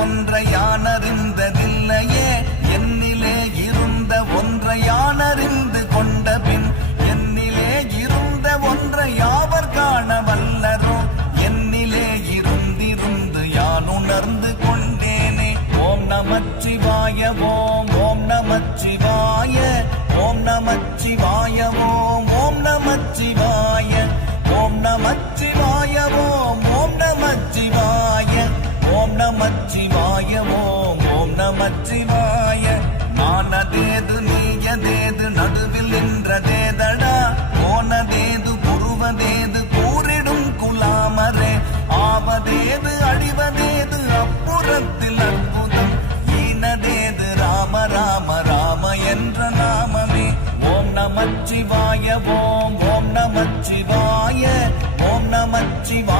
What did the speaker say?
ஒன்றை யானறிந்ததில்லையே என்னிலே இருந்த ஒன்றை யானறிந்து கொண்ட பின் என்னிலே இருந்த ஒன்றை யாவர் காண வல்லரோ என்னிலே இருந்திருந்து யான் உணர்ந்து கொண்டேனே. ஓம் நமச்சிவாய ஓம் ஓம் நமச்சிவாய ஓம் நமச்சிவாய ஓம் ஓம் நமச்சிவாய ஓம் நமச்சிவாய ஓம் ஓம் நமச்சிவாய ஓம் நமச்சிவாய ஓம் ஓம் நமச்சிவாய. நானதேது நீயதேது நடுவில் நின்றதேதடா போனதேது புருவதேது கூறிடும் குலாமரே ஆவதேது அழிவதேது அப்புறத்தில் அற்புதம் ஈனதேது ராம ராம ராம என்ற நாமமே. ஓம் நமச்சிவாய ஓம் ஓம் நமச்சிவாய ஓம் நமச்சிவாய